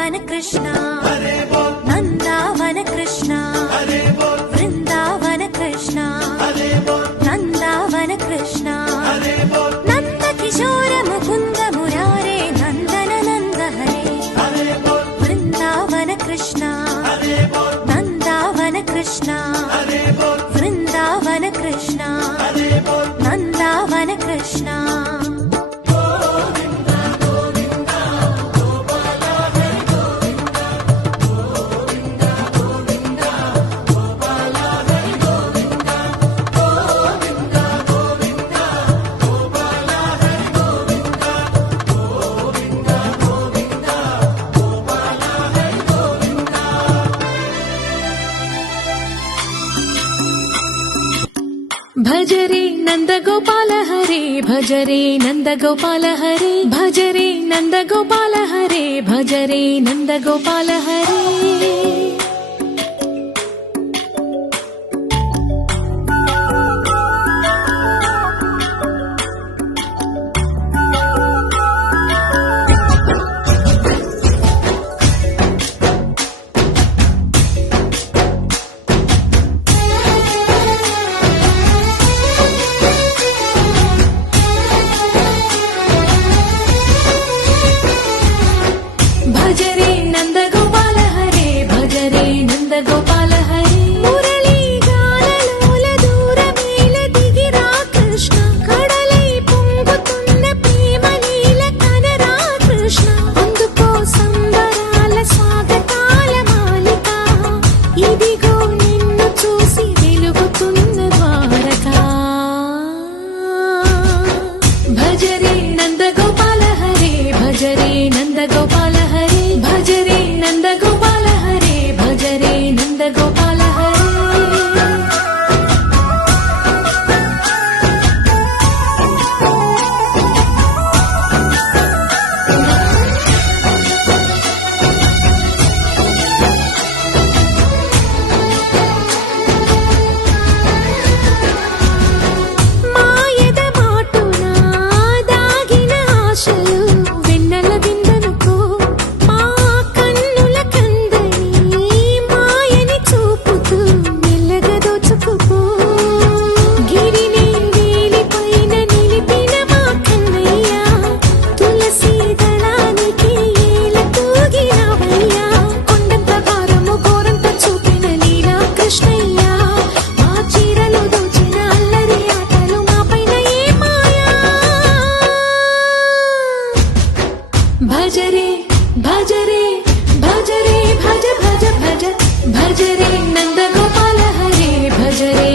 वृंदावन कृष्णा नंदावन कृष्णा वृंदावन कृष्णा नंदावन कृष्णा नंद किशोर मुकुंद मुरारे नंदन नंद हरे वृंदावन कृष्णा नंदावन कृष्णा वृंदावन कृष्णा नंदावन कृष्णा भजरे नंद गोपाल हरे भजरे नंद गोपाल हरे भजरे नंद गोपाल हरे भजरे नंद गोपाल हरे भजरे नंद गोपाल हरे भजरे नंद गोपाल हरे मुरली गानलोल दूरमेल दिगिरा कृष्ण कड़लै పొంగుతున్న ప్రేమ నీల కనరా కృష్ణ అందుకో సంబరాల స్వాగతాల మాలిక ఇదిగో నిన్ను చూసి వెలుగుతున్న ద్వారకా భజరే నంద గోపాల హరే భజరే నంద గోపాల हरे भजरे नंद गोपाल हरे भजरे नंद गोपाल हरे మాయద మాటునా దాగిన ఆశలు వెన్నెల బిందెనుకో भजरे भजरे भजरे भज भज भज भजरे नंद गोपाल हरे भजरे